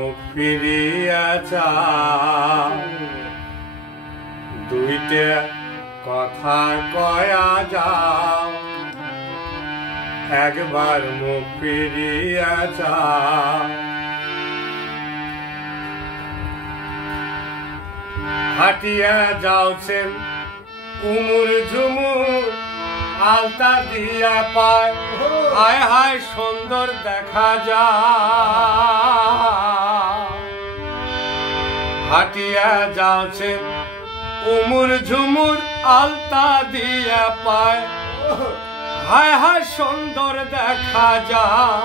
মুখ ফিরিয়া চাও। দুইটা কথা কয়া যাও, একবার মুখ ফিরিয়া চাও। হাটিয়া যাওছেন উমুর ঝুমুর, আলতা দিয়া পায় হায় হায় সুন্দর দেখা যায়। হাটিয়া যাওছেন উমুর ঝুমুর, আলতা দিয়া পায় হায় হায় সুন্দর দেখা যায়।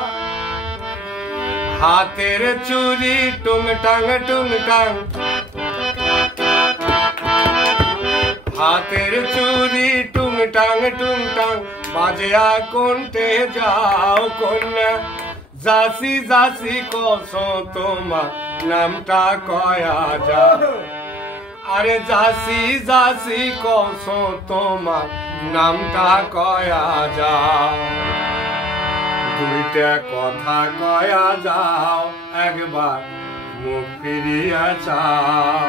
হাতের চুরি টুংটাং টুংটাং, হাতের চুরি টুংটাং টুংটাং, বাজিয়া কোনটে যাও কন্যা। যাসি যাসি কসো তোমার নামটা কয়া যাও। আরে যাসি যাসি কসো তোমার নামটা কয়া যাও। দুইটা কথা কয়া যাও, একবার মুখ ফিরিয়া চাও।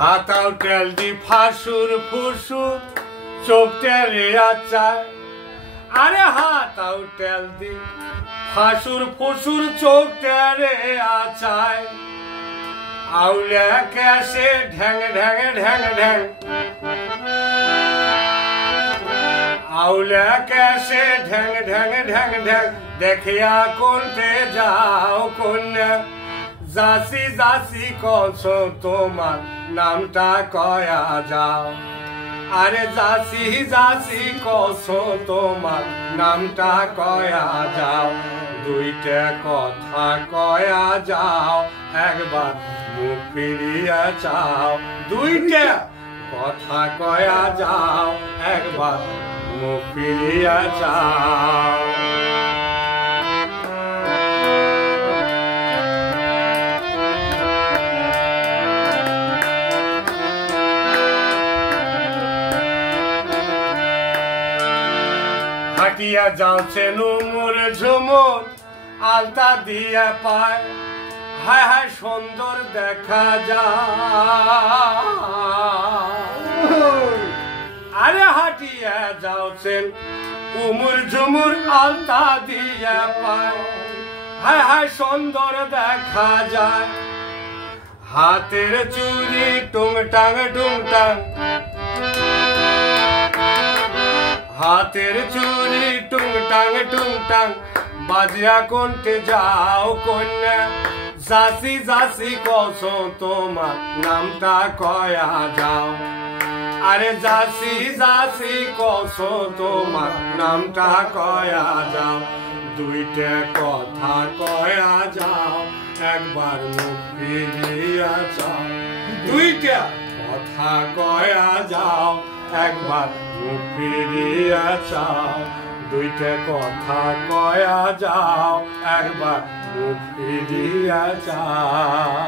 হাতাও তেল দি ফাঁসুর ফুসুর, চোখ টেলে আচায়। আরে হাতাও তেল দি ফাঁসুর ফুসুর, চোখ টেলে আচায়। আউলে ক্যাসে ঢ্যাং ঢ্যাং ঢ্যাং ঢ্যাং, আউলে ক্যাসে ঢ্যাং ঢ্যাং ঢ্যাং ঢ্যাং, দেখিয়া কোনটে যাও কন্যা। যাসি যাসি কসো তোমার নামটা কয়া যাও। আরে যাসি যাসি কসো তোমার নামটা কয়া যাও। দুইটা কথা কয়া যাও, একবার মুখ ফিরিয়া চাও। দুইটা কথা কয়া যাও, একবার মুখ ফিরিয়া চাও। হাটিয়া যাওছেন উমুর ঝুমুর, আলতা দিয়া পায় হায় হায় সুন্দর দেখা যায়। আরে হাটিয়া যাওছেন উমুর ঝুমুর, আলতা দিয়া পায় হায় হায় সুন্দর দেখা যায়। হাতের চুরি টুংটাং টুংটাং, হাতের চুরি টুংটাং টুংটাং, বাজিয়া কোনটে যাও কন্যা। যাসি যাসি কসো তোমার নামটা কয়া যাও। আরে যাসি যাসি কসো তোমার নামটা কয়া যাও। দুইটা কথা কয়া যাও, একবার মুখ ফিরিয়া চাও। দুইটা কথা কয়া যাও, একবার মুখ ফিরিয়া চাও। দুইটা কথা কয়া যাও, একবার মুখ ফিরিয়া চাও।